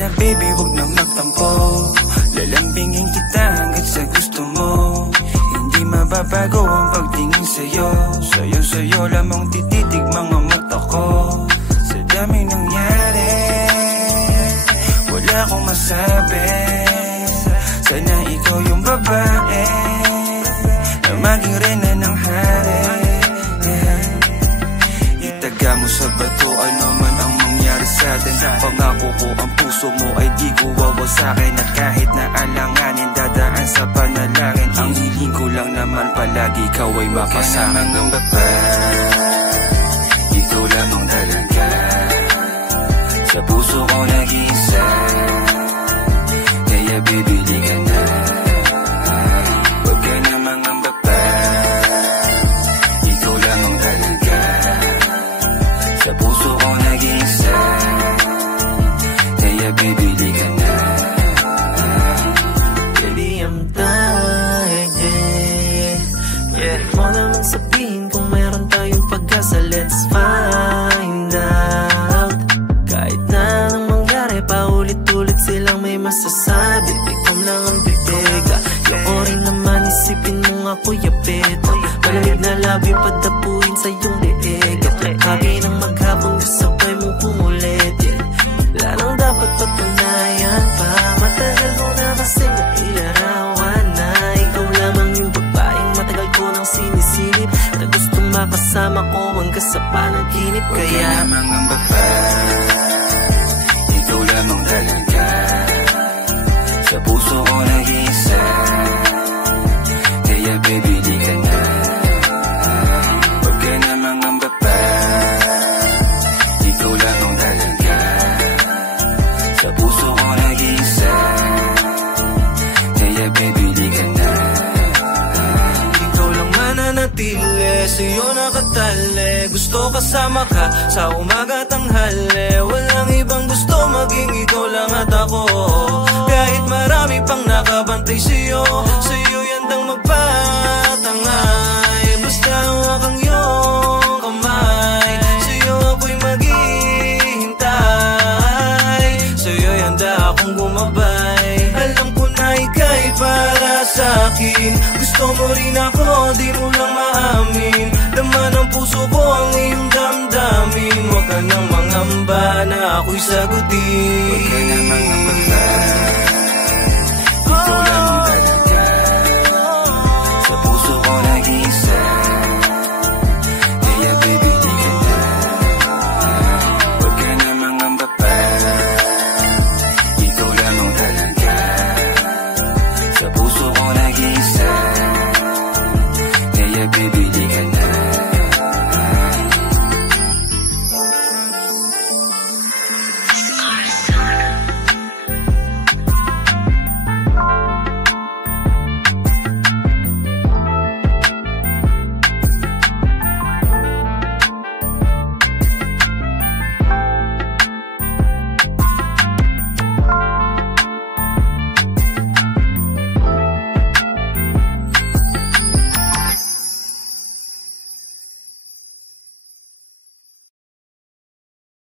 na baby, wag na magtampo. Lalambingin kita hanggat sa gusto mo. Hindi mababago ang pagtingin sa'yo. Sa'yo lamang tititig mga mata ko. Sa daming nangyari, wala akong masabi. Sana ikaw yung babae na maging reyna ng hari. Itaga mo sa bato ano man ang mangyari sa atin. Pangako ko ang puso mo ay di ko wawasakin. At kahit na alanganin dadaan sa panalangin. Ang hiling ko lang naman palagi ikaw ay mapasama ng babae. Ikaw lamang talaga sa puso ko nag-iisa. Kaya bibili ka na. Huwag ka na mga babae. Ikaw lamang talaga sa puso ko nag-iisa. Kaya bibili ka na. Baby, I'm dying. Pwede mo naman sabihin kung meron tayong pag-asa. Let's find out. Kahit na anong mangyari, paulit-ulit silang may masasabi. Ikaw lang ang bibig. Ayoko rin naman isipin mong ako'y yapit. Malamig na labi padapuin sa iyong leeg. At lagi ng maghapon kasabay mong kumulit. Wala nang dapat patunayan pa. Matagal ko na kasi nailarawan na ikaw lamang yung babaeng matagal ko nang sinisilip. Na gustong makasama ko hanggang sa panaginip. Kaya mga babae, ikaw lamang talaga sa puso ko nag-iisa. Kaya baby di ka na. Huwag ka na mga babae, ikaw lamang talaga sa puso ko nag-iisa. Kaya baby di ka na. ikaw lang mananatili, sa'yo nakatali. Gusto kasama ka sa umaga tanghali. Walang ibang gusto maging ikaw lang at ako. Kahit marami pang nakabantay sa'yo, sa'yo yandang magpatangay. Basta hawak ang iyong kamay, sa'yo ako'y maghihintay. Sa'yo yanda akong gumabay. Alam ko na ika'y para sa'kin. Gusto mo rin ako, di mo lang maamin. Laman ng puso ko ang iyong damdamin. Huwag ka nang mangamba na ako'y sagutin. Huwag ka na mga babae,